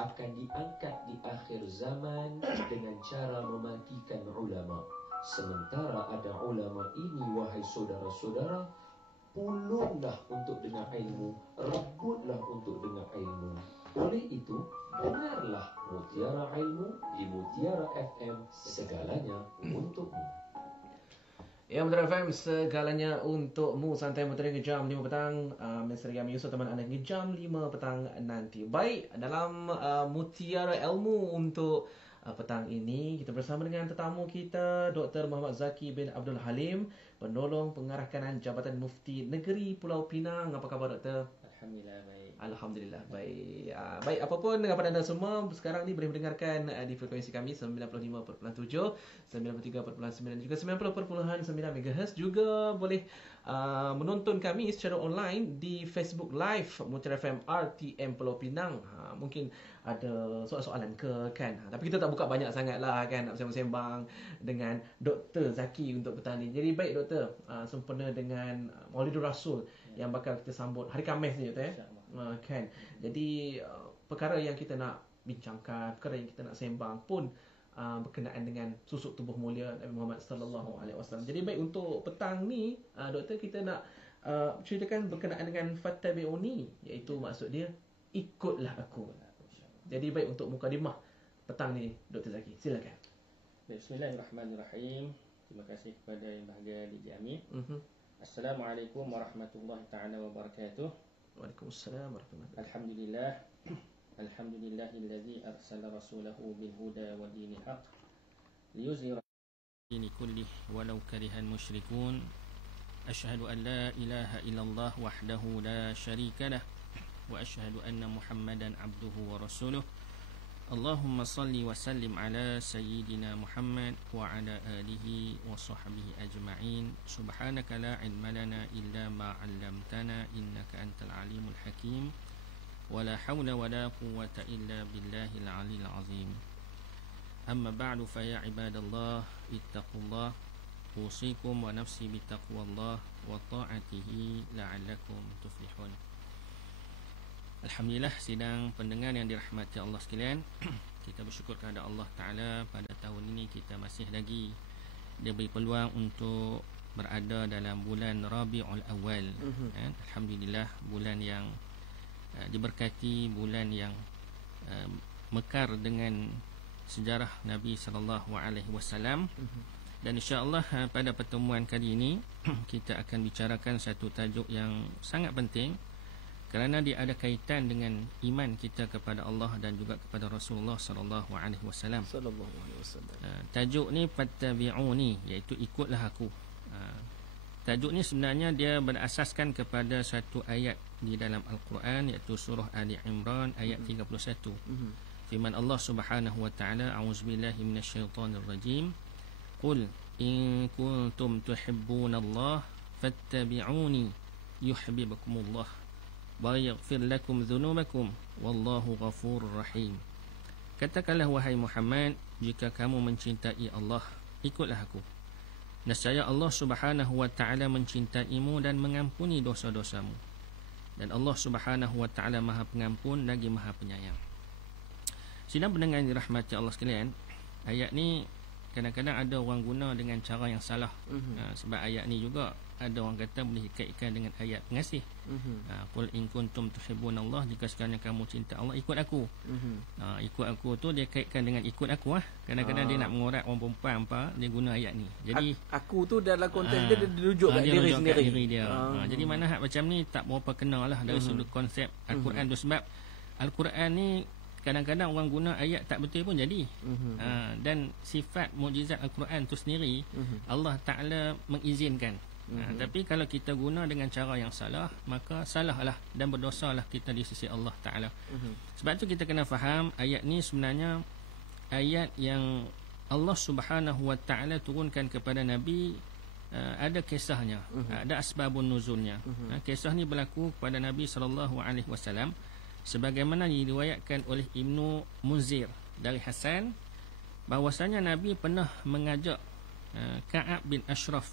akan diangkat di akhir zaman dengan cara mematikan ulama. Sementara ada ulama ini, wahai saudara-saudara, pulunglah untuk dengar ilmu, rebutlah untuk dengar ilmu. Oleh itu, dengarlah Mutiara Ilmu di Mutiara FM, segalanya untukmu. Ya, Mutiara FM, segalanya untukmu. Santai Mutiara ke jam 5 petang. Mr. Yami Yusof teman anda ke jam 5 petang nanti. Baik, dalam Mutiara Ilmu untuk petang ini, kita bersama dengan tetamu kita, Dr. Muhammad Zaki bin Abdul Halim, penolong pengarah kanan Jabatan Mufti Negeri Pulau Pinang. Apa khabar, Doktor? Alhamdulillah baik. Alhamdulillah baik. Baik, apapun kepada anda semua, sekarang ni boleh mendengarkan di frekuensi kami 95.7, 93.9 juga 90.9 MHz. Juga boleh menonton kami secara online di Facebook Live Mutiara FM RTM Pulau Pinang. Mungkin ada soalan-soalan ke kan. Tapi kita tak buka banyak sangat lah kan, nak sembang-sembang dengan Dr. Zaki untuk petang ni. Jadi baik Doktor, sempena dengan Maulidur Rasul yang bakal kita sambut hari Khamis ni Doktor kan. Jadi perkara yang kita nak bincangkan, perkara yang kita nak sembang pun berkenaan dengan susuk tubuh mulia Nabi Muhammad sallallahu alaihi wasallam. Jadi baik untuk petang ni Doktor, kita nak ceritakan berkenaan dengan fattabi'uni, iaitu maksud dia ikutlah aku. Jadi baik untuk mukadimah petang ni Dr. Zaki, silakan. Bismillahirrahmanirrahim. Terima kasih kepada yang bahagia di Jami. Assalamualaikum warahmatullahi taala wabarakatuh. Waalaikumsalam warahmatullahi wabarakatuh. Alhamdulillah. Alhamdulillahillazi arsala rasulahu bil huda wa dinil haq liyuzhira dini kulli walau karihal musyrikun. Asyhadu an la ilaha illallah wahdahu la syarika lah wa asyhadu anna Muhammadan abduhu wa rasuluh. Allahumma salli wa sallim ala sayyidina Muhammad wa ala alihi wa sahbihi ajma'in. Subhanaka la ilma lana illa ma 'allamtana innaka antal alimul hakim. Wa la hawla wa la quwwata illa billahil 'aliyyil 'azim. Amma ba'du fa ya ibadallah ittaqullah. Usikum wa nafsi bittaqwallah wa ta'atihi la'allakum tuflihun. Alhamdulillah, sidang pendengar yang dirahmati Allah sekalian, kita bersyukur kepada Allah Ta'ala pada tahun ini kita masih lagi diberi peluang untuk berada dalam bulan Rabiul Awal. Alhamdulillah, bulan yang diberkati, bulan yang mekar dengan sejarah Nabi SAW. Dan insya-Allah pada pertemuan kali ini kita akan bicarakan satu tajuk yang sangat penting, kerana dia ada kaitan dengan iman kita kepada Allah dan juga kepada Rasulullah sallallahu alaihi wasallam. Tajuk ni fattabi'uni, iaitu ikutlah aku. Tajuk ni sebenarnya dia berasaskan kepada satu ayat di dalam Al-Quran, iaitu surah Ali Imran ayat 31. Firman Allah Subhanahu wa taala, a'udzubillahi minasyaitonir rajim. Qul in kuntum tuhibbunallaha fattabi'uni yuhibbukumullah wa yaghfir lakum dhunubakum wallahu ghafurur rahim. Katakanlah wahai Muhammad, jika kamu mencintai Allah, ikutlah aku. Nescaya Allah Subhanahu wa taala mencintaimu dan mengampuni dosa-dosamu. Dan Allah Subhanahu wa taala Maha Pengampun lagi Maha Penyayang. Sidang pendengar yang dirahmati Allah sekalian, ayat ni kadang-kadang ada orang guna dengan cara yang salah. Sebab ayat ni juga ada orang kata boleh dikaitkan dengan ayat pengasih. Qul in kuntum tuhibbunallah, jika sekiranya kamu cinta Allah, ikut aku. Ikut aku tu dia kaitkan dengan ikut aku lah. Kadang-kadang dia nak mengorat orang perempuan apa, dia guna ayat ni. Jadi aku tu dalam konteks dia dirujuk kat diri sendiri. Diri dia. Jadi manhaj macam ni tak berapa kenal lah dari sudut konsep Al-Quran tu. Sebab Al-Quran ni kadang-kadang orang guna ayat tak betul pun jadi. Dan sifat mukjizat Al-Quran tu sendiri Allah Ta'ala mengizinkan. Tapi kalau kita guna dengan cara yang salah, maka salahlah dan berdosalah kita di sisi Allah Ta'ala. Sebab tu kita kena faham ayat ni sebenarnya ayat yang Allah Subhanahu wa Ta'ala turunkan kepada Nabi. Ada kisahnya, ada asbabun nuzulnya. Kisah ni berlaku kepada Nabi SAW, sebagaimana diriwayatkan oleh Ibnu Munzir dari Hasan, bahwasanya Nabi pernah mengajak Ka'ab bin Ashraf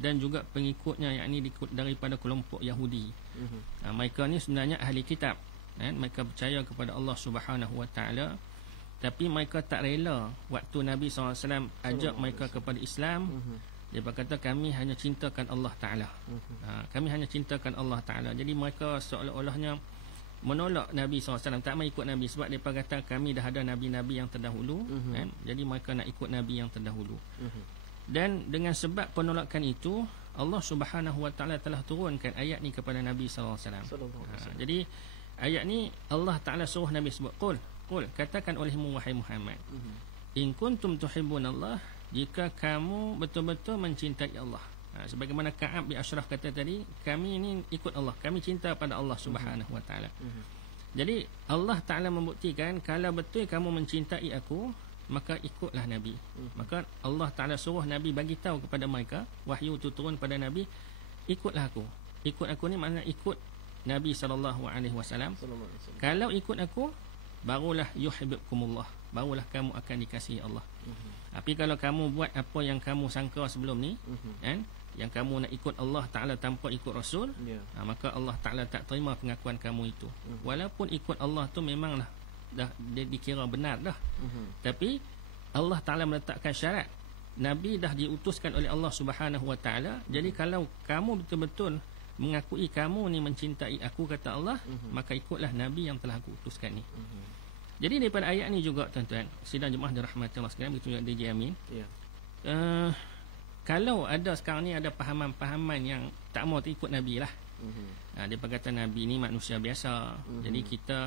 dan juga pengikutnya, yakni daripada kelompok Yahudi. Mereka ni sebenarnya ahli kitab. mereka percaya kepada Allah Subhanahu Wa Taala, tapi mereka tak rela waktu Nabi SAW ajak mereka kepada Islam. Dia berkata kami hanya cintakan Allah Ta'ala. Kami hanya cintakan Allah Ta'ala. Jadi mereka seolah-olahnya menolak Nabi SAW, tak mahu ikut Nabi, sebab mereka kata kami dah ada Nabi-Nabi yang terdahulu, kan? Jadi mereka nak ikut Nabi yang terdahulu. Dan dengan sebab penolakan itu, Allah Subhanahu Wa Ta'ala telah turunkan ayat ni kepada Nabi SAW. Jadi ayat ni Allah Ta'ala suruh Nabi sebut, Qul, katakan olehmu wahai Muhammad, in kuntum tuhibbunallah, jika kamu betul-betul mencintai Allah. Sebagaimana Ka'ab bin Ashraf kata tadi, kami ini ikut Allah, kami cinta pada Allah Subhanahu Wa Ta'ala. Jadi Allah Ta'ala membuktikan kalau betul kamu mencintai aku, maka ikutlah Nabi. Maka Allah Ta'ala suruh Nabi bagi tahu kepada mereka, wahyu itu turun pada Nabi, ikutlah aku. Ikut aku ni maknanya ikut Nabi SAW. Kalau ikut aku, barulah yuhibbukumullah, barulah kamu akan dikasihi Allah. Tapi kalau kamu buat apa yang kamu sangka sebelum ni, kan, yang kamu nak ikut Allah Ta'ala tanpa ikut Rasul, maka Allah Ta'ala tak terima pengakuan kamu itu. Walaupun ikut Allah tu memanglah dah dikira benar dah, tapi Allah Ta'ala meletakkan syarat. Nabi dah diutuskan oleh Allah Subhanahu Wa Ta'ala. Jadi kalau kamu betul-betul mengakui kamu ni mencintai aku, kata Allah, maka ikutlah Nabi yang telah aku utuskan ni. Jadi daripada ayat ni juga tuan-tuan sidang jemaah dirahmati Allah sekalian, begitu juga DJ Amin, kalau ada sekarang ni ada pahaman-pahaman yang tak mau ikut Nabi lah. Dia berkata Nabi ni manusia biasa, jadi kita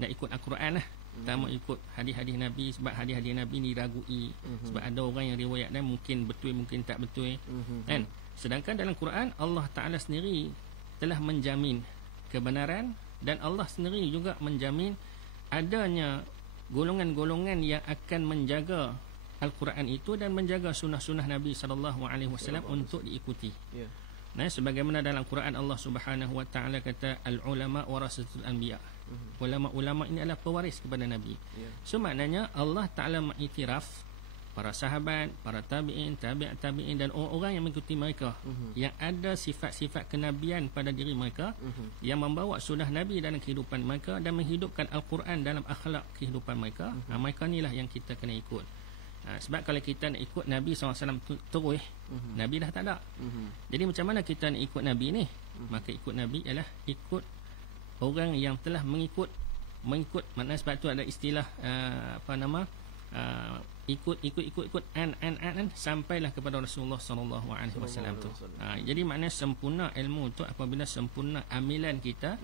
nak ikut Al-Quran lah, tak mau ikut hadis-hadis Nabi, sebab hadis-hadis Nabi ni diragui, sebab ada orang yang riwayat dan mungkin betul mungkin tak betul, kan. Sedangkan dalam Quran Allah Ta'ala sendiri telah menjamin kebenaran, dan Allah sendiri juga menjamin adanya golongan-golongan yang akan menjaga Al-Quran itu dan menjaga sunnah-sunnah Nabi SAW untuk diikuti. Nah, sebagaimana dalam Quran Allah Subhanahu Wa Ta'ala kata al-ulama warasatul anbiya. Ulama-ulama ini adalah pewaris kepada Nabi. So maknanya Allah Ta'ala mengiktiraf para sahabat, para tabi'in, tabi'in dan orang-orang yang mengikuti mereka, yang ada sifat-sifat kenabian pada diri mereka, yang membawa sunnah Nabi dalam kehidupan mereka dan menghidupkan Al-Quran dalam akhlak kehidupan mereka. Mereka inilah yang kita kena ikut. Sebab kalau kita nak ikut Nabi SAW terus, Nabi dah tak ada. Jadi macam mana kita nak ikut Nabi ni? Maka ikut Nabi ialah ikut orang yang telah mengikut. Maknanya sebab tu ada istilah ikut sampailah kepada Rasulullah SAW tu. Jadi maknanya sempurna ilmu tu apabila sempurna amalan kita,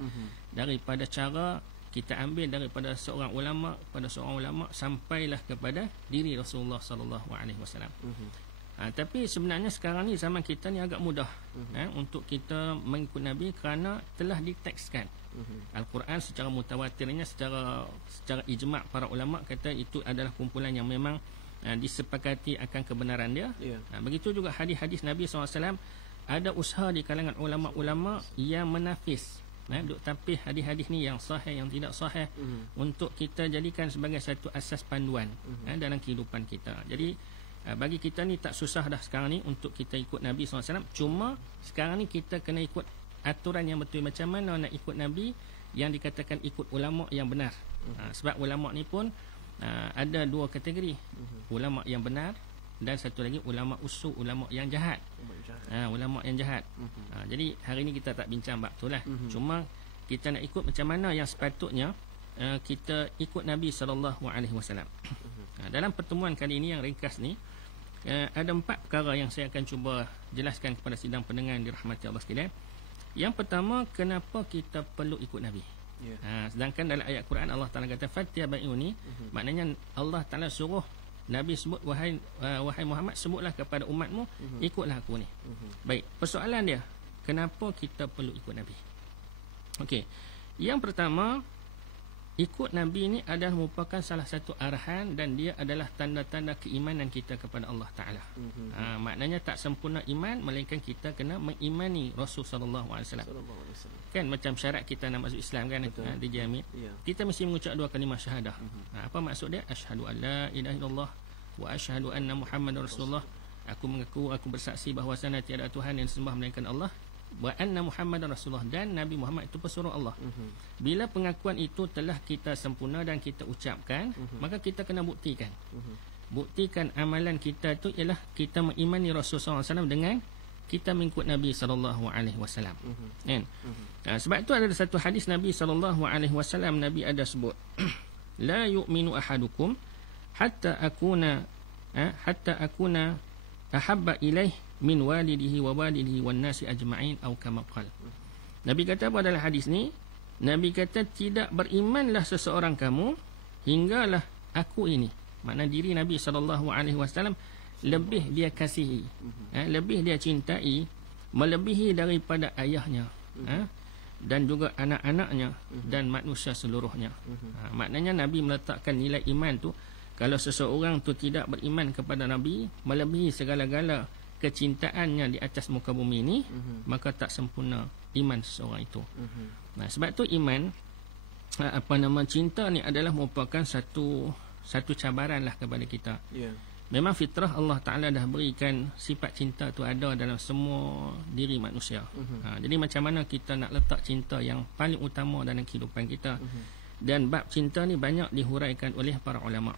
daripada cara kita ambil daripada seorang ulama pada seorang ulama sampailah kepada diri Rasulullah SAW. Tapi sebenarnya sekarang ni zaman kita ni agak mudah untuk kita mengikut Nabi, kerana telah ditekskan Al-Quran secara mutawatirnya, secara ijma' para ulama kata itu adalah kumpulan yang memang disepakati akan kebenaran dia. Begitu juga hadis-hadis Nabi SAW, ada usaha di kalangan ulama-ulama yang menafis, duk tapis hadis-hadis ni yang sahih, yang tidak sahih, untuk kita jadikan sebagai satu asas panduan dalam kehidupan kita. Jadi bagi kita ni tak susah dah sekarang ni untuk kita ikut Nabi SAW. Cuma sekarang ni kita kena ikut aturan yang betul. Macam mana nak ikut Nabi yang dikatakan ikut ulama yang benar. Sebab ulama ni pun ada dua kategori, ulama yang benar dan satu lagi ulama usul, ulama yang jahat. Ulama yang jahat. Jadi hari ni kita tak bincang bab tu lah. Cuma kita nak ikut macam mana yang sepatutnya kita ikut Nabi SAW. Dalam pertemuan kali ini yang ringkas ni, ada 4 perkara yang saya akan cuba jelaskan kepada sidang pendengar yang dirahmati Allah sekalian. Yang pertama, kenapa kita perlu ikut Nabi. Sedangkan dalam ayat Quran Allah Ta'ala kata fattabi'uni, maknanya Allah Ta'ala suruh Nabi sebut, wahai Muhammad, sebutlah kepada umatmu, ikutlah aku ni. Baik, persoalan dia, kenapa kita perlu ikut Nabi? Okey, yang pertama, ikut Nabi ini adalah merupakan salah satu arahan, dan dia adalah tanda-tanda keimanan kita kepada Allah Ta'ala. Maknanya tak sempurna iman, melainkan kita kena mengimani Rasul SAW. Kan macam syarat kita nak masuk Islam kan, dijamin. Kita mesti mengucap 2 kalimah syahadah. Apa maksud dia? Asyhadu an la ilaha illallah wa asyhadu anna Muhammadar Rasulullah. Aku mengaku, aku bersaksi bahawasanya tiada Tuhan yang disembah melainkan Allah, wa anna Muhammadan Rasulullah, dan Nabi Muhammad itu pesuruh Allah. Bila pengakuan itu telah kita sempurna dan kita ucapkan, maka kita kena buktikan. Buktikan amalan kita itu ialah kita mengimani Rasulullah SAW dengan kita mengikut Nabi SAW. Kan? Sebab itu ada satu hadis Nabi SAW, Nabi ada sebut la yu'minu ahadukum hatta akuna ahabba ilaih min walidihi wa walidihi wan nasi ajma'in atau kama qala. Nabi kata pada hadis ni, Nabi kata tidak berimanlah seseorang kamu hinggalah aku ini, makna diri Nabi SAW lebih dia kasihi, lebih dia cintai, melebihi daripada ayahnya, dan juga anak-anaknya dan manusia seluruhnya. Maknanya Nabi meletakkan nilai iman tu, kalau seseorang tu tidak beriman kepada Nabi, melebihi segala-gala kecintaannya di atas muka bumi ini, maka tak sempurna iman seseorang itu. Nah, sebab tu iman, cinta ni adalah merupakan satu cabaran lah kepada kita. Memang fitrah Allah Ta'ala dah berikan sifat cinta tu ada dalam semua diri manusia. Jadi macam mana kita nak letak cinta yang paling utama dalam kehidupan kita. Dan bab cinta ni banyak dihuraikan oleh para ulama.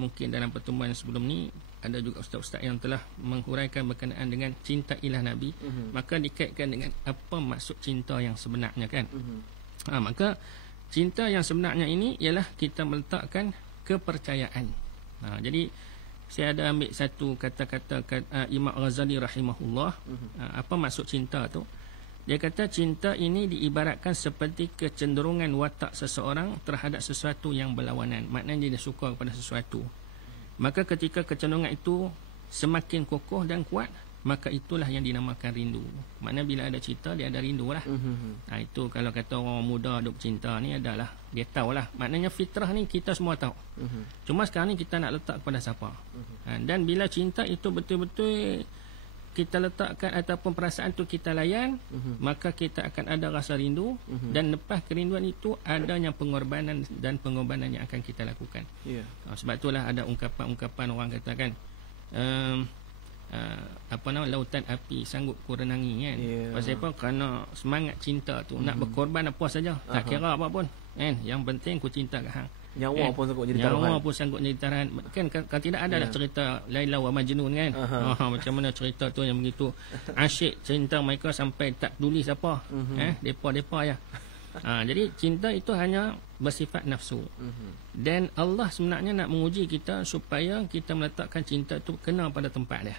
Mungkin dalam pertemuan sebelum ni ada juga ustaz-ustaz yang telah menghuraikan berkenaan dengan cinta ilah Nabi. Maka dikaitkan dengan apa maksud cinta yang sebenarnya, kan. Maka cinta yang sebenarnya ini ialah kita meletakkan kepercayaan. Jadi saya ada ambil satu kata-kata Imam Ghazali rahimahullah. Apa maksud cinta tu? Dia kata cinta ini diibaratkan seperti kecenderungan watak seseorang terhadap sesuatu yang berlawanan. Maknanya dia suka kepada sesuatu. Maka ketika kecenderungan itu semakin kokoh dan kuat, maka itulah yang dinamakan rindu. Maknanya bila ada cinta, dia ada rindu lah. Itu kalau kata orang muda duk cinta ni adalah, dia tahulah. Maknanya fitrah ni kita semua tahu. Cuma sekarang ni kita nak letak kepada siapa. Dan bila cinta itu betul-betul kita letakkan ataupun perasaan tu kita layan, maka kita akan ada rasa rindu, dan lepas kerinduan itu adanya pengorbanan dan pengorbanan yang akan kita lakukan. Sebab itulah ada ungkapan-ungkapan orang katakan lautan api sanggup ku renangi, kan. Pasal apa? Kerana semangat cinta tu nak berkorban apa saja, tak kira apa pun, kan. Yang penting ku cinta kat hang. Nyawa pun sanggup jadi taruhan. Nyawa pun sanggup jadi taruhan. Kan kalau tidak ada dah cerita Laila wa Majnun, kan. Macam mana cerita tu yang begitu asyik cinta mereka sampai tak peduli siapa. Depa-depa ya. Jadi cinta itu hanya bersifat nafsu. Dan Allah sebenarnya nak menguji kita supaya kita meletakkan cinta itu kena pada tempat dia.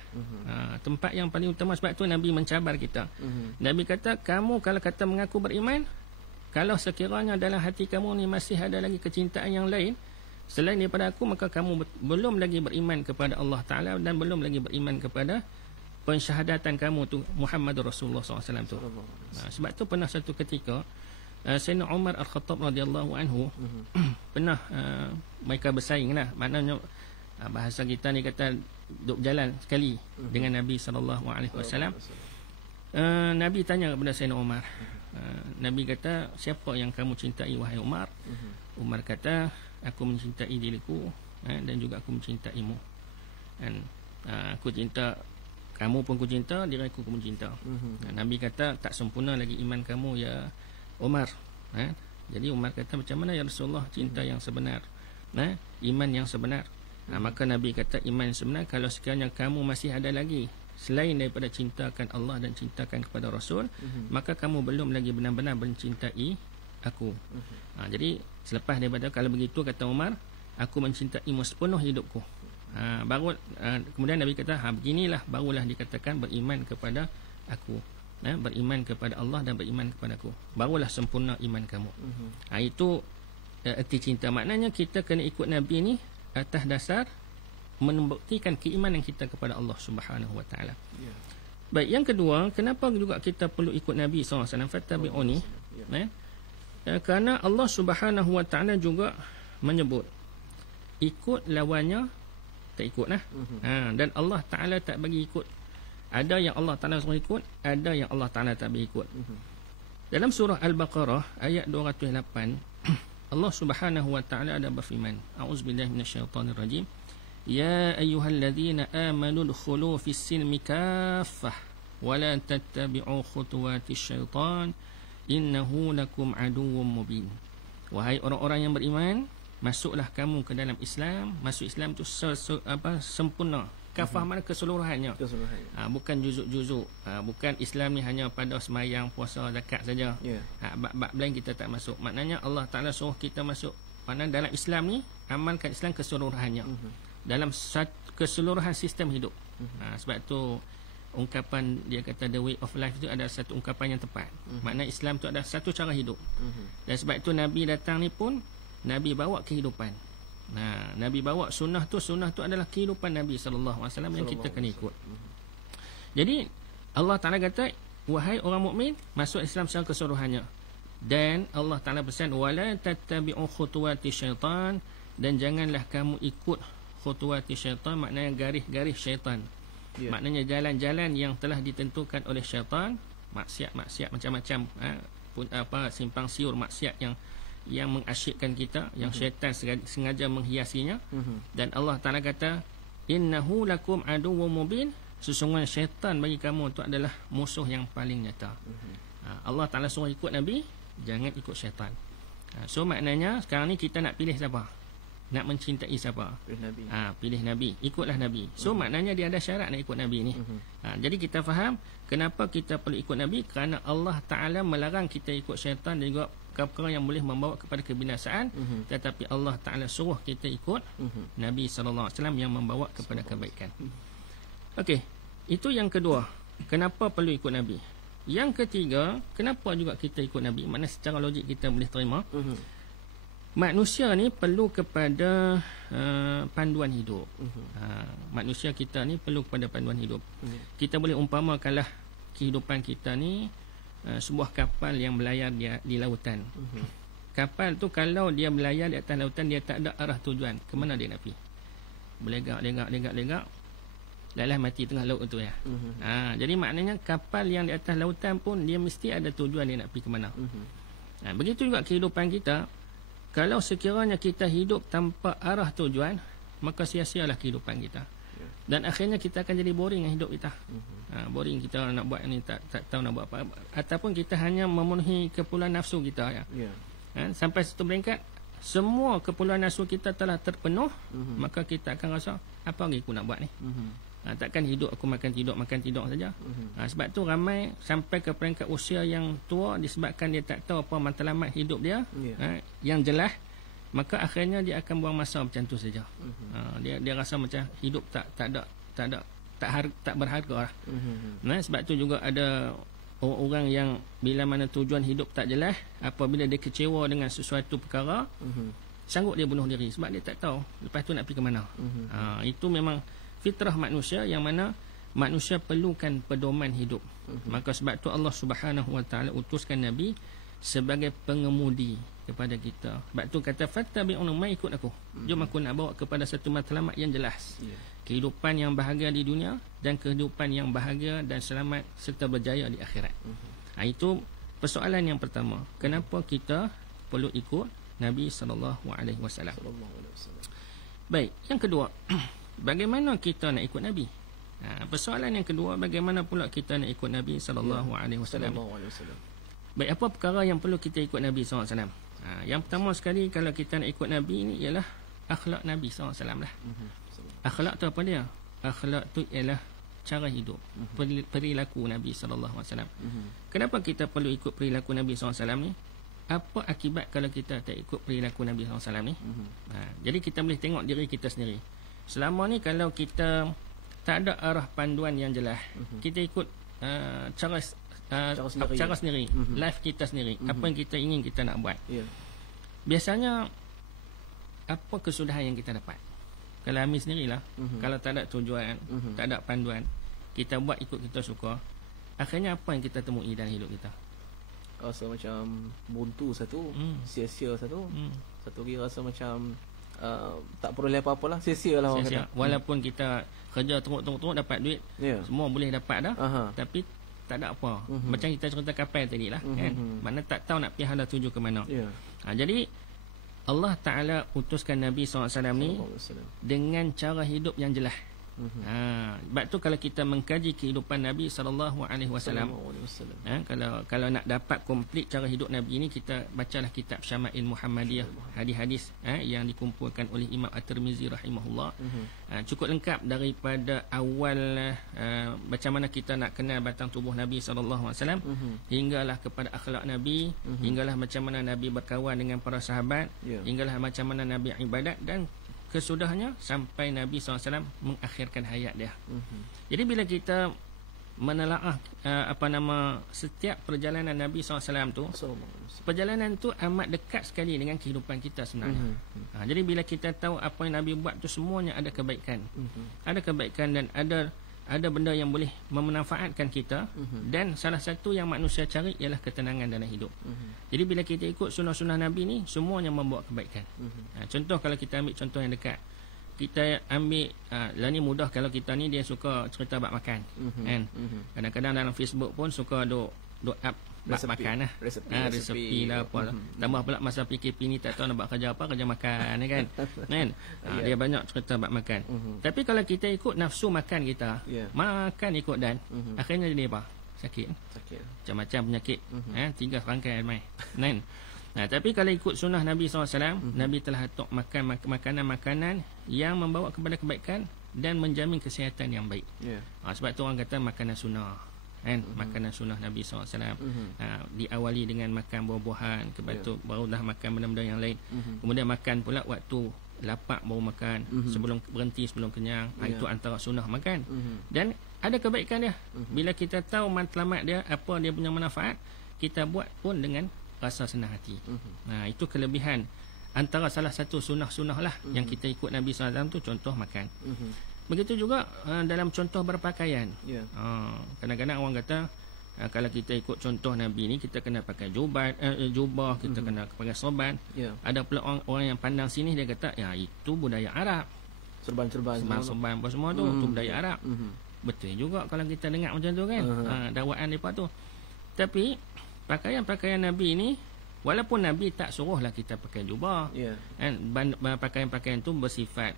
Tempat yang paling utama. Sebab tu Nabi mencabar kita. Nabi kata, kamu kalau kata mengaku beriman, kalau sekiranya dalam hati kamu ni masih ada lagi kecintaan yang lain selain daripada aku, maka kamu belum lagi beriman kepada Allah Ta'ala dan belum lagi beriman kepada pensyahadatan kamu tu Muhammad Rasulullah SAW tu. Sebab tu pernah satu ketika Sayyidina Umar Al-Khattab radhiyallahu anhu pernah mereka bersaing lah. Maknanya bahasa kita ni kata duk jalan sekali dengan Nabi SAW. Nabi tanya kepada Sayyidina Umar, Nabi kata, siapa yang kamu cintai wahai Umar? Umar kata, aku mencintai diriku, dan juga aku mencintaimu. Dan aku cinta kamu pun aku cinta, diriku pun cinta. Nabi kata, tak sempurna lagi iman kamu ya Umar. Jadi Umar kata, macam mana ya Rasulullah cinta yang sebenar, iman yang sebenar? Maka Nabi kata, iman yang sebenar kalau sekiranya kamu masih ada lagi selain daripada cintakan Allah dan cintakan kepada Rasul, maka kamu belum lagi benar-benar mencintai aku. Jadi selepas daripada kalau begitu, kata Umar, aku mencintaimu sepenuh hidupku. Baru kemudian Nabi kata, beginilah barulah dikatakan beriman kepada aku. Beriman kepada Allah dan beriman kepada aku, barulah sempurna iman kamu. Itu erti cinta. Maknanya kita kena ikut Nabi ni atas dasar membuktikan keimanan kita kepada Allah Subhanahu wa taala. Baik, yang kedua, kenapa juga kita perlu ikut Nabi SAW? Fattabi'uni. Kerana Allah Subhanahu wa taala juga menyebut ikut lawannya tak ikut lah. Dan Allah Taala tak bagi ikut. Ada yang Allah Taala suruh ikut, ada yang Allah Taala tak bagi ikut. Dalam surah Al-Baqarah ayat 208, Allah Subhanahu wa taala ada berfirman, a'udzubillahi minasyaitonirrajim, ya ayyuhalladzina amanu dkhulu fis silmi kaffah wala tattabi'u khutuwatis syaitan innahu lakum aduwwum mubin. Wahai orang-orang yang beriman, masuklah kamu ke dalam Islam. Masuk Islam tu sempurna. Kafah mana keseluruhannya. Bukan juzuk-juzuk. Bukan Islam ni hanya pada sembahyang, puasa, zakat saja. Bab lain kita tak masuk. Maknanya Allah Ta'ala suruh kita masuk. Maknanya dalam Islam ni, amalkan Islam keseluruhannya. Dalam keseluruhan sistem hidup. Sebab tu ungkapan dia kata the way of life itu adalah satu ungkapan yang tepat. Maknanya Islam tu adalah satu cara hidup. Dan sebab itu Nabi datang ni pun Nabi bawa kehidupan. Nabi bawa sunnah tu adalah kehidupan Nabi SAW yang kita kena ikut. Jadi Allah Ta'ala kata, wahai orang mukmin, masuk Islam secara keseluruhannya. Dan Allah Ta'ala pesan, wala tattabi'u khutuwati syaitan, dan janganlah kamu ikut khutuwati syaitan, maknanya garis-garis syaitan. Maknanya jalan-jalan yang telah ditentukan oleh syaitan, maksiat macam-macam, simpang siur maksiat yang mengasyikkan kita, yang syaitan sengaja menghiasinya. Dan Allah Ta'ala kata, innahu lakum aduwwum mubin, sesungguhnya syaitan bagi kamu itu adalah musuh yang paling nyata. Allah Ta'ala suruh ikut Nabi, jangan ikut syaitan. So maknanya sekarang ni kita nak pilih siapa? Nak mencintai siapa? Pilih Nabi. Ikutlah Nabi. So maknanya dia ada syarat nak ikut Nabi ni. Jadi kita faham kenapa kita perlu ikut Nabi, kerana Allah Ta'ala melarang kita ikut syaitan dan juga perkara yang boleh membawa kepada kebinasaan. Tetapi Allah Ta'ala suruh kita ikut Nabi SAW yang membawa kepada kebaikan. Okey, itu yang kedua. Kenapa perlu ikut Nabi? Yang ketiga, kenapa juga kita ikut Nabi? Maknanya secara logik kita boleh terima. Manusia ni perlu kepada panduan hidup. Manusia kita ni perlu kepada panduan hidup. Kita boleh umpamakanlah kehidupan kita ni sebuah kapal yang berlayar di lautan. Kapal tu kalau dia berlayar di atas lautan, dia tak ada arah tujuan. Ke mana dia nak pergi? Berlegak. Lalah mati tengah laut tu ya. Jadi maknanya kapal yang di atas lautan pun dia mesti ada tujuan dia nak pergi ke mana. Begitu juga kehidupan kita. Kalau sekiranya kita hidup tanpa arah tujuan, maka sia-sialah kehidupan kita. Dan akhirnya kita akan jadi boring dengan hidup kita. Boring, kita nak buat ni tak tahu nak buat apa. Ataupun kita hanya memenuhi keperluan nafsu kita ya. Sampai satu peringkat semua keperluan nafsu kita telah terpenuh, maka kita akan rasa apa lagi aku nak buat ni. Takkan hidup aku makan tidur saja. Sebab tu ramai sampai ke peringkat usia yang tua disebabkan dia tak tahu apa matlamat hidup dia yang jelas, maka akhirnya dia akan buang masa macam tu saja. Dia rasa macam hidup tak berharga lah. Sebab tu juga ada orang yang bila mana tujuan hidup tak jelas, apabila dia kecewa dengan sesuatu perkara, sanggup dia bunuh diri sebab dia tak tahu lepas tu nak pergi ke mana. Itu memang fitrah manusia, yang mana manusia perlukan pedoman hidup. Maka sebab tu Allah Subhanahu Wa Taala utuskan Nabi sebagai pengemudi kepada kita. Sebab tu kata fattabi'un, mai ikut aku. Jom aku nak bawa kepada satu matlamat yang jelas. Kehidupan yang bahagia di dunia dan kehidupan yang bahagia dan selamat serta berjaya di akhirat. Itu persoalan yang pertama. Kenapa kita perlu ikut Nabi SAW? Baik, yang kedua, bagaimana kita nak ikut Nabi? Persoalan yang kedua, bagaimana pula kita nak ikut Nabi SAW? Baik, apa perkara yang perlu kita ikut Nabi SAW? Yang pertama sekali, kalau kita nak ikut Nabi ni ialah akhlak Nabi SAW lah. Akhlak tu apa dia? Akhlak tu ialah cara hidup, perilaku Nabi SAW. Kenapa kita perlu ikut perilaku Nabi SAW ni? Apa akibat kalau kita tak ikut perilaku Nabi SAW ni? Jadi kita boleh tengok diri kita sendiri. Selama ni kalau kita tak ada arah panduan yang jelas, kita ikut cara sendiri, life kita sendiri, apa yang kita ingin kita nak buat. Biasanya apa kesudahan yang kita dapat? Kalau ambil sendirilah, kalau tak ada tujuan, tak ada panduan, kita buat ikut kita suka, akhirnya apa yang kita temui dalam hidup kita? Rasa macam buntu satu, sia-sia satu. Satu lagi rasa macam tak peroleh apa-apa lah, sia-sia lah orang kata. Walaupun kita kerja teruk dapat duit, semua boleh dapat dah, tapi tak ada apa. Macam kita cerita kapal tadi lah, kan? Mana tak tahu nak pergi hala tuju ke mana. Jadi Allah Ta'ala utuskan Nabi SAW ni dengan cara hidup yang jelas. Sebab tu kalau kita mengkaji kehidupan Nabi sallallahu alaihi wasallam, kalau nak dapat komplit cara hidup Nabi ini, kita bacalah kitab Syama'il Muhammadiyah, hadis-hadis yang dikumpulkan oleh Imam At-Tirmizi rahimahullah. Cukup lengkap daripada awal macam mana kita nak kenal batang tubuh Nabi sallallahu alaihi wasallam, hinggalah kepada akhlak Nabi, hinggalah macam mana Nabi berkawan dengan para sahabat, hinggalah macam mana Nabi ibadat, dan kesudahnya sampai Nabi SAW mengakhirkan hayat dia. Jadi bila kita menelaah setiap perjalanan Nabi SAW tu, perjalanan tu amat dekat sekali dengan kehidupan kita sebenarnya. Jadi bila kita tahu apa yang Nabi buat tu, semuanya ada kebaikan. Ada kebaikan dan ada benda yang boleh memanfaatkan kita, dan salah satu yang manusia cari ialah ketenangan dalam hidup. Jadi bila kita ikut sunnah-sunnah Nabi ni, semuanya membawa kebaikan. Contoh, kalau kita ambil contoh yang dekat, kita ambil lah ni mudah, kalau kita ni dia suka cerita bab makan, kan? Kadang-kadang dalam Facebook pun suka duk up bab makan lah, resepi lah apa lah. Tambah pula masa PKP ni tak tahu nak buat kerja apa, kerja makan kan. Dia banyak cerita bab makan. Tapi kalau kita ikut nafsu makan kita, makan ikut dan akhirnya jadi apa? Sakit. Macam-macam penyakit. 3 serangkai mai. Kan? Tapi kalau ikut sunnah Nabi SAW, Nabi telah atuk makan makanan-makanan yang membawa kepada kebaikan dan menjamin kesihatan yang baik. Sebab tu orang kata makanan sunnah. Makanan sunnah Nabi SAW. Diawali dengan makan buah-buahan, barulah makan benda-benda yang lain. Kemudian makan pula waktu lapar baru makan, sebelum berhenti, sebelum kenyang. Itu antara sunnah makan. Dan ada kebaikan dia. Bila kita tahu matlamat dia, apa dia punya manfaat, kita buat pun dengan rasa senang hati. Itu kelebihan antara salah satu sunnah-sunnah lah yang kita ikut Nabi SAW tu, contoh makan. Begitu juga dalam contoh berpakaian. Kadang-kadang orang kata kalau kita ikut contoh Nabi ni, kita kena pakai jubah, kita kena pakai sorban. Ada pula orang yang pandang sini, dia kata ya itu budaya Arab. Serban apa semua tu, tu budaya Arab. Betul juga kalau kita dengar macam tu kan, dakwaan mereka tu. Tapi pakaian-pakaian Nabi ni, walaupun Nabi tak suruhlah kita pakai jubah, kan, pakaian-pakaian tu bersifat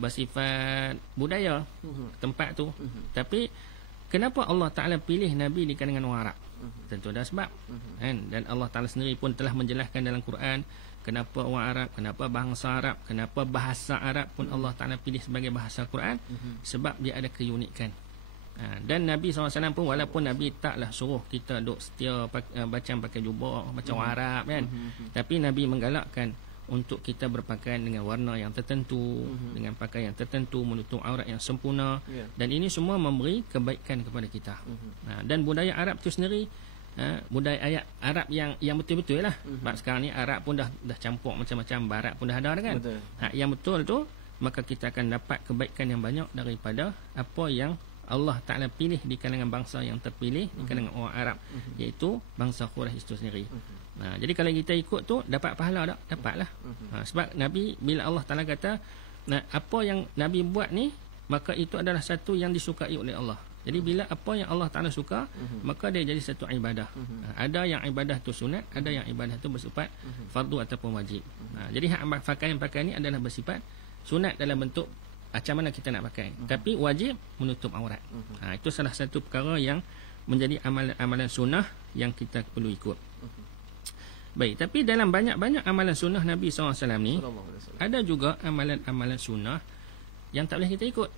bersifat budaya tempat tu. Tapi kenapa Allah Ta'ala pilih Nabi di kalangan orang Arab? Tentu ada sebab, kan? Dan Allah Ta'ala sendiri pun telah menjelaskan dalam Quran kenapa orang Arab, kenapa bangsa Arab, kenapa bahasa Arab pun Allah Ta'ala pilih sebagai bahasa Quran. Sebab dia ada keunikan. Dan Nabi SAW pun, walaupun Nabi taklah suruh kita duk setia bacaan pakai jubah macam orang Arab kan, tapi Nabi menggalakkan untuk kita berpakaian dengan warna yang tertentu, dengan pakaian tertentu, menutup aurat yang sempurna. Dan ini semua memberi kebaikan kepada kita. Dan budaya Arab itu sendiri, budaya Arab yang betul-betul lah. Sebab sekarang ni Arab pun dah campur macam-macam, Barat pun dah ada kan. Yang betul tu, maka kita akan dapat kebaikan yang banyak daripada apa yang Allah Ta'ala pilih di kalangan bangsa yang terpilih, di kalangan orang Arab, iaitu bangsa Quraisy itu sendiri. Jadi kalau kita ikut tu, dapat pahala tak? Dapatlah. Sebab Nabi, bila Allah Ta'ala kata apa yang Nabi buat ni, maka itu adalah satu yang disukai oleh Allah. Jadi bila apa yang Allah Ta'ala suka, maka dia jadi satu ibadah. Ada yang ibadah tu sunat, ada yang ibadah tu bersifat fardu ataupun wajib. Jadi pakaian-pakaian ni adalah bersifat sunat dalam bentuk macam mana kita nak pakai, tapi wajib menutup aurat. Itu salah satu perkara yang menjadi amalan sunnah yang kita perlu ikut. Baik, tapi dalam banyak-banyak amalan sunnah Nabi SAW ni, ada juga amalan-amalan sunnah yang tak boleh kita ikut.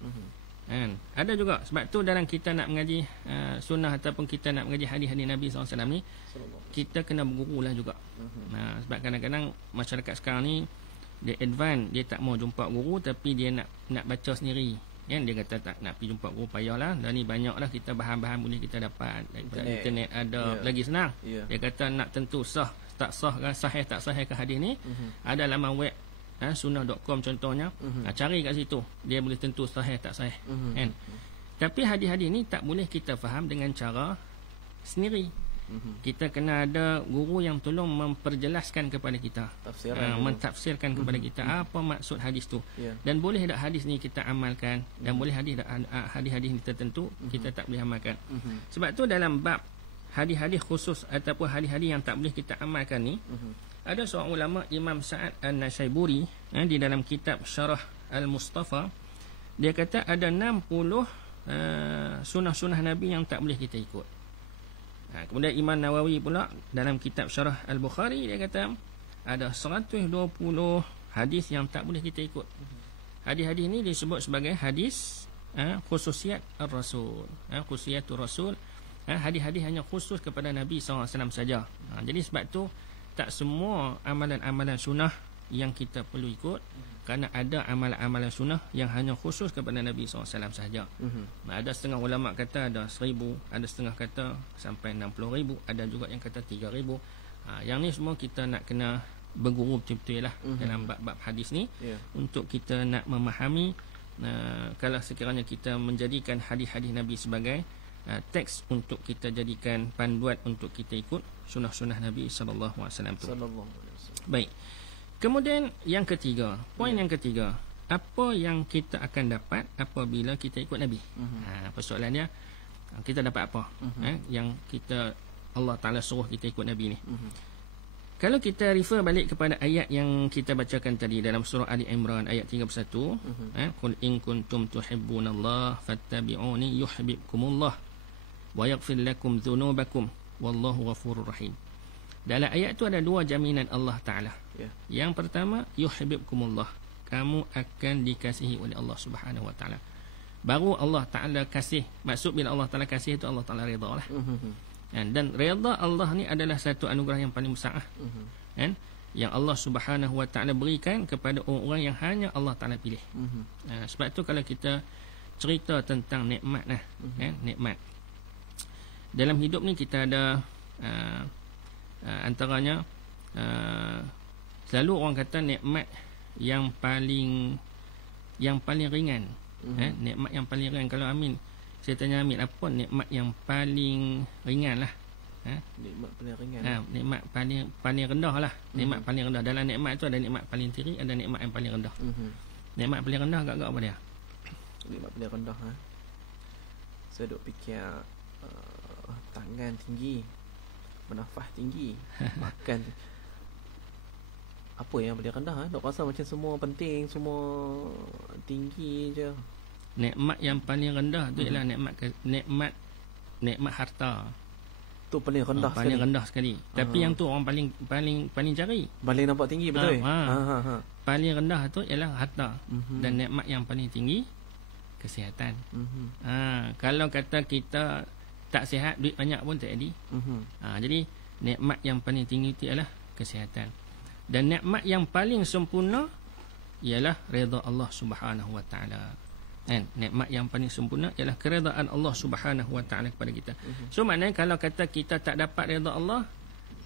Ada juga. Sebab tu dalam kita nak mengaji sunnah ataupun kita nak mengaji hadis-hadis Nabi SAW ni, kita kena berguru lah juga. Sebab kadang-kadang masyarakat sekarang ni, dia advance, dia tak mau jumpa guru, tapi dia nak baca sendiri. Kan, dia kata tak nak pergi jumpa guru, payahlah. Dan ni banyaklah kita bahan-bahan boleh kita dapat internet ada, lagi senang. Dia kata nak tentu sah tak sah kan, sahih tak sahih ke hadis ni, ada laman web sunnah.com contohnya. Cari kat situ, dia boleh tentu sahih tak sahih. Kan? Tapi hadis-hadis ni tak boleh kita faham dengan cara sendiri. Kita kena ada guru yang tolong memperjelaskan kepada kita, mentafsirkan kepada kita apa maksud hadis tu. Dan boleh tak hadis ni kita amalkan, dan boleh hadis-hadis ni tertentu kita tak boleh amalkan. Sebab tu dalam bab hadis-hadis khusus ataupun hadis-hadis yang tak boleh kita amalkan ni, ada seorang ulama, Imam Sa'ad An-Nasyaiburi, di dalam kitab Syarah Al-Mustafa, dia kata ada 60 sunnah-sunnah Nabi yang tak boleh kita ikut. Kemudian Imam Nawawi pula dalam kitab Syarah Al-Bukhari dia kata ada 120 hadis yang tak boleh kita ikut. Hadis-hadis ini disebut sebagai hadis khususiat Ar-Rasul. Khususiatul Rasul. Hadis-hadis hanya khusus kepada Nabi SAW saja. Jadi sebab tu tak semua amalan-amalan sunnah yang kita perlu ikut, kerana ada amalan-amalan sunnah yang hanya khusus kepada Nabi SAW sahaja. Ada setengah ulama kata ada 1,000, ada setengah kata sampai 60,000, ada juga yang kata 3,000. Yang ni semua kita nak kena berguru betul-betul lah dalam bab-bab hadis ni, untuk kita nak memahami. Kalau sekiranya kita menjadikan hadis-hadis Nabi sebagai teks untuk kita jadikan panduan untuk kita ikut sunnah-sunnah Nabi SAW tu. Baik. Kemudian yang ketiga, poin yang ketiga, apa yang kita akan dapat apabila kita ikut Nabi? Persoalannya, kita dapat apa? Yang kita, Allah Ta'ala suruh kita ikut Nabi ni. Kalau kita refer balik kepada ayat yang kita bacakan tadi dalam surah Ali Imran ayat 31, qul in kuntum tuhibbunallaha fattabi'uni yuhibbukumullah wa yaghfir lakum dhunubakum wallahu ghafurur rahim. Dalam ayat tu ada dua jaminan Allah Ta'ala. Yang pertama, yuhibbukumullah, kamu akan dikasihi oleh Allah Subhanahu Wa Ta'ala. Baru Allah Ta'ala kasih. Maksud bila Allah Ta'ala kasih itu Allah Ta'ala redha lah. Dan redha Allah ni adalah satu anugerah yang paling besar. Yang Allah Subhanahu Wa Ta'ala berikan kepada orang-orang yang hanya Allah Ta'ala pilih. Sebab tu kalau kita cerita tentang nikmat lah, nikmat dalam hidup ni kita ada antaranya selalu orang kata nikmat yang paling ringan. Nikmat yang paling ringan. Kalau Amin, saya tanya Amin, apa nikmat yang paling ringan lah? Nikmat paling ringan. Nikmat paling rendah lah. Nikmat paling rendah. Dalam nikmat tu ada nikmat paling tinggi, ada nikmat yang paling rendah. Nikmat paling rendah agak-agak apa dia? Nikmat paling rendah saya duk fikir tangan tinggi, bernafas tinggi, makan. Apa yang paling rendah? Dok rasa macam semua penting, semua tinggi je. Nikmat yang paling rendah tu ialah nikmat harta. Tu paling rendah paling sekali. rendah sekali. Tapi yang tu orang paling cari. Paling nampak tinggi betul. Paling rendah tu ialah harta. Dan nikmat yang paling tinggi kesihatan. Kalau kata kita tak sihat, duit banyak pun tak jadi. Jadi nikmat yang paling tinggi itu ialah kesihatan. Dan nikmat yang paling sempurna ialah redha Allah Subhanahu Wa Ta'ala. Nikmat yang paling sempurna ialah keredaan Allah Subhanahu Wa Ta'ala kepada kita. So maknanya kalau kata kita tak dapat redha Allah,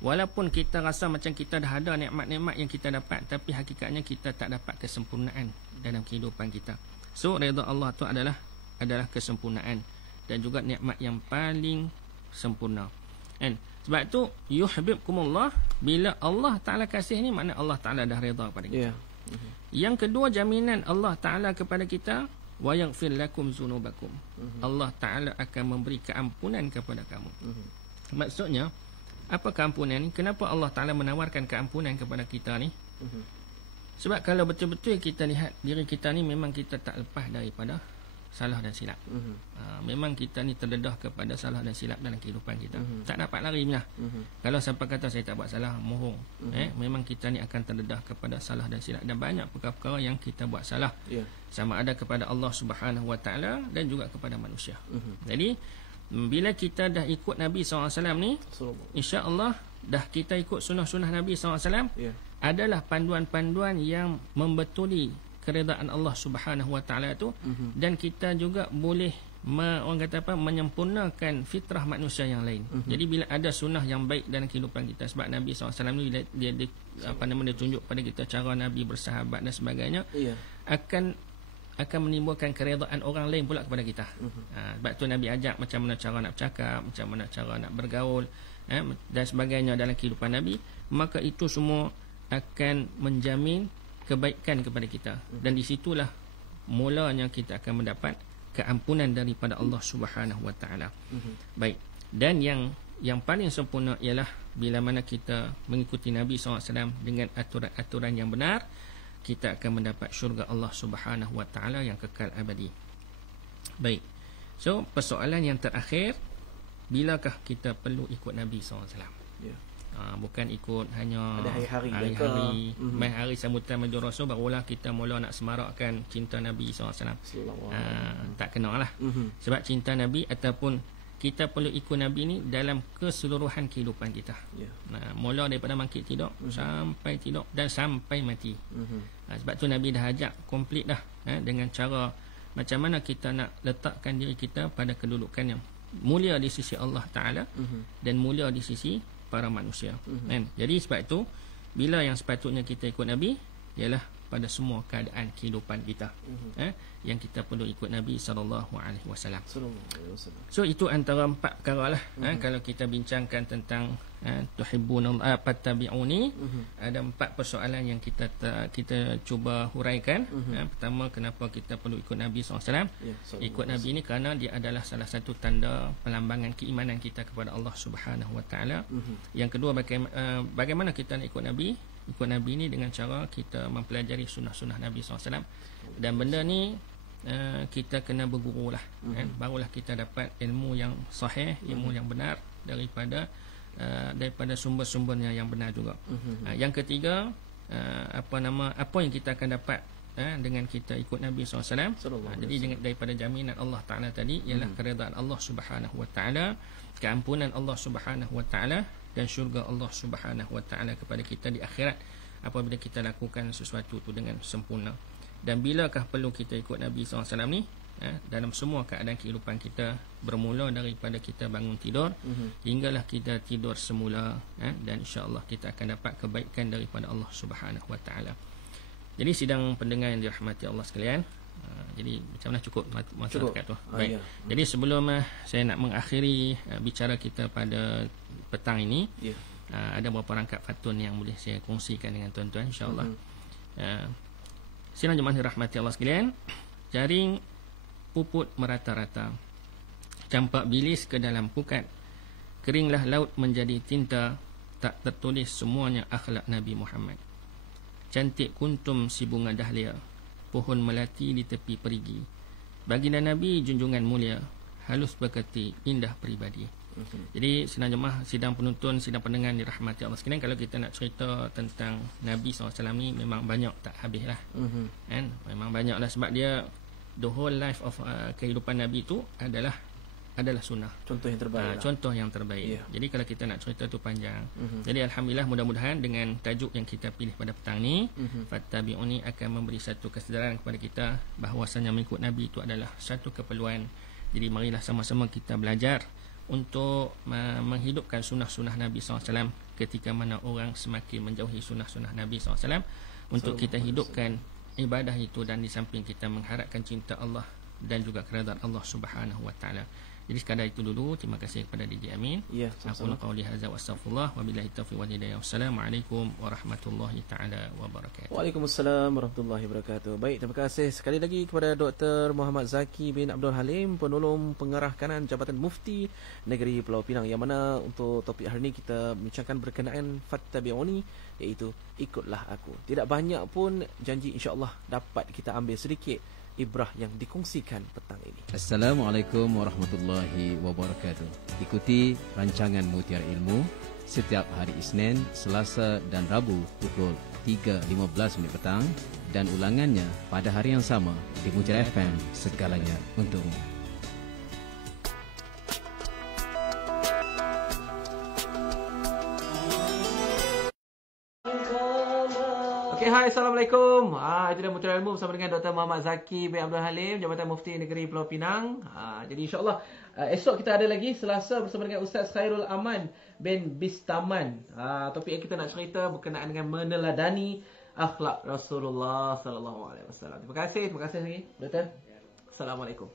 walaupun kita rasa macam kita dah ada nikmat-nikmat yang kita dapat, tapi hakikatnya kita tak dapat kesempurnaan dalam kehidupan kita. So redha Allah tu adalah kesempurnaan dan juga nikmat yang paling sempurna. Sebab tu yuhibbukumullah, bila Allah Ta'ala kasih ni makna Allah Ta'ala dah redha kepada kita. Yang kedua jaminan Allah Ta'ala kepada kita, wa yaghfir lakum dzunubakum. Allah Ta'ala akan memberi keampunan kepada kamu. Maksudnya apa keampunan ni? Kenapa Allah Ta'ala menawarkan keampunan kepada kita ni? Sebab kalau betul-betul kita lihat diri kita ni, memang kita tak lepas daripada salah dan silap. Memang kita ni terdedah kepada salah dan silap dalam kehidupan kita. Tak dapat lari lah. Kalau siapa kata saya tak buat salah, mohong. Memang kita ni akan terdedah kepada salah dan silap. Dan banyak perkara-perkara yang kita buat salah. Sama ada kepada Allah Subhanahu Wa Ta'ala dan juga kepada manusia. Jadi bila kita dah ikut Nabi SAW ni, insya-Allah dah kita ikut sunnah-sunnah Nabi SAW, adalah panduan-panduan yang membetuli keredaan Allah Subhanahu Wa Ta'ala tu. Dan kita juga boleh orang kata apa, menyempurnakan fitrah manusia yang lain. Jadi bila ada sunnah yang baik dalam kehidupan kita, sebab Nabi SAW ni dia tunjuk pada kita cara Nabi bersahabat dan sebagainya, akan menimbulkan keredaan orang lain pula kepada kita. Sebab tu Nabi ajak macam mana cara nak bercakap, macam mana cara nak bergaul, dan sebagainya dalam kehidupan Nabi. Maka itu semua akan menjamin kebaikan kepada kita. Dan di situlah mulanya kita akan mendapat keampunan daripada Allah Subhanahu Wa Ta'ala. Baik. Dan yang paling sempurna ialah bila mana kita mengikuti Nabi SAW dengan aturan-aturan yang benar, kita akan mendapat syurga Allah Subhanahu wa taala yang kekal abadi. Baik. So, persoalan yang terakhir, bilakah kita perlu ikut Nabi SAW? Ya. Bukan ikut hanya ada hari-hari, hari sambutan Maulid Rasul barulah kita mula nak semarakkan cinta Nabi SAW. Tak kena lah. Sebab cinta Nabi ataupun kita perlu ikut Nabi ni dalam keseluruhan kehidupan kita. Mula daripada bangkit tidur sampai tidur dan sampai mati. Sebab tu Nabi dah ajak komplit dah dengan cara macam mana kita nak letakkan diri kita pada kedudukan yang mulia di sisi Allah Ta'ala dan mulia di sisi para manusia. Jadi sebab itu bila yang sepatutnya kita ikut Nabi ialah pada semua keadaan kehidupan kita. Yang kita perlu ikut Nabi SAW. So itu antara 4 perkara lah. Kalau kita bincangkan tentang tuhibbuna fattabi'uni, ada 4 persoalan yang kita cuba huraikan. Pertama, kenapa kita perlu ikut Nabi SAW? Ikut Nabi ini kerana dia adalah salah satu tanda pelambangan keimanan kita kepada Allah Subhanahu wa taala. Yang kedua, bagaimana kita nak ikut Nabi? Ikut Nabi ni dengan cara kita mempelajari sunnah-sunnah Nabi SAW. Dan benda ni kita kena berguru lah. Barulah kita dapat ilmu yang sahih, ilmu yang benar daripada sumber-sumbernya yang benar juga. Yang ketiga, apa yang kita akan dapat dengan kita ikut Nabi SAW. Jadi daripada jaminan Allah Ta'ala tadi ialah keredaan Allah Subhanahu wa taala, keampunan Allah Subhanahu wa taala dan syurga Allah Subhanahu wa taala kepada kita di akhirat apabila kita lakukan sesuatu tu dengan sempurna. Dan bilakah perlu kita ikut Nabi SAW ni? Dalam semua keadaan kehidupan kita, bermula daripada kita bangun tidur hinggalah kita tidur semula, dan insya-Allah kita akan dapat kebaikan daripada Allah Subhanahu wa taala. Jadi sidang pendengar yang dirahmati Allah sekalian, jadi macam mana cukup masa dekat tu. Baik. Jadi sebelum saya nak mengakhiri bicara kita pada petang ini, ada beberapa rangkap fatun yang boleh saya kongsikan dengan tuan-tuan insya-Allah. Sidang jemaah dirahmati Allah sekalian, jaring puput merata-rata, campak bilis ke dalam pukat, keringlah laut menjadi tinta, tak tertulis semuanya akhlak Nabi Muhammad. Cantik kuntum si bunga dahlia, pohon melati di tepi perigi, baginda Nabi junjungan mulia, halus berkati, indah peribadi. Jadi sidang penonton, sidang pendengar dirahmati Allah sekalian, kalau kita nak cerita tentang Nabi SAW ni memang banyak tak habis lah. Memang banyak lah, sebab dia the whole life of kehidupan Nabi tu adalah sunnah. Contoh yang terbaik. Jadi kalau kita nak cerita tu panjang. Jadi alhamdulillah, mudah-mudahan dengan tajuk yang kita pilih pada petang ni, fattabi'uni, akan memberi satu kesedaran kepada kita bahawasanya mengikut Nabi itu adalah satu keperluan. Jadi marilah sama-sama kita belajar untuk menghidupkan sunnah-sunnah Nabi SAW ketika mana orang semakin menjauhi sunnah-sunnah Nabi SAW, untuk kita hidupkan ibadah itu, dan di samping kita mengharapkan cinta Allah dan juga keredaan Allah Subhanahu wa taala. Jadi sekadar itu dulu. Terima kasih kepada DJ Amin. Aku qauli hadza wa astaghfirullah wa billahi taufiq wal hidayah. Wassalamualaikum warahmatullahi taala wabarakatuh. Waalaikumsalam warahmatullahi wabarakatuh. Baik, terima kasih sekali lagi kepada Dr. Muhammad Zaki bin Abdul Halim, penolong pengarah kanan Jabatan Mufti Negeri Pulau Pinang, yang mana untuk topik hari ini kita bincangkan berkenaan fattabi'uni, iaitu ikutlah aku. Tidak banyak pun janji, insya-Allah dapat kita ambil sedikit ibrah yang dikongsikan petang ini. Assalamualaikum warahmatullahi wabarakatuh. Ikuti rancangan Mutiara Ilmu setiap hari Isnin, Selasa dan Rabu pukul 3.15 petang, dan ulangannya pada hari yang sama di Mutiara FM, segalanya untukmu. Okay, hai, Assalamualaikum. Itu dah Mutiara Ilmu bersama dengan Dr. Muhammad Zaki bin Abdul Halim, Jabatan Mufti Negeri Pulau Pinang. Jadi insya-Allah esok kita ada lagi Selasa bersama dengan Ustaz Khairul Aman bin Bistaman. Topik yang kita nak cerita berkenaan dengan meneladani akhlak Rasulullah sallallahu alaihi wasallam. Terima kasih lagi, Doktor. Assalamualaikum.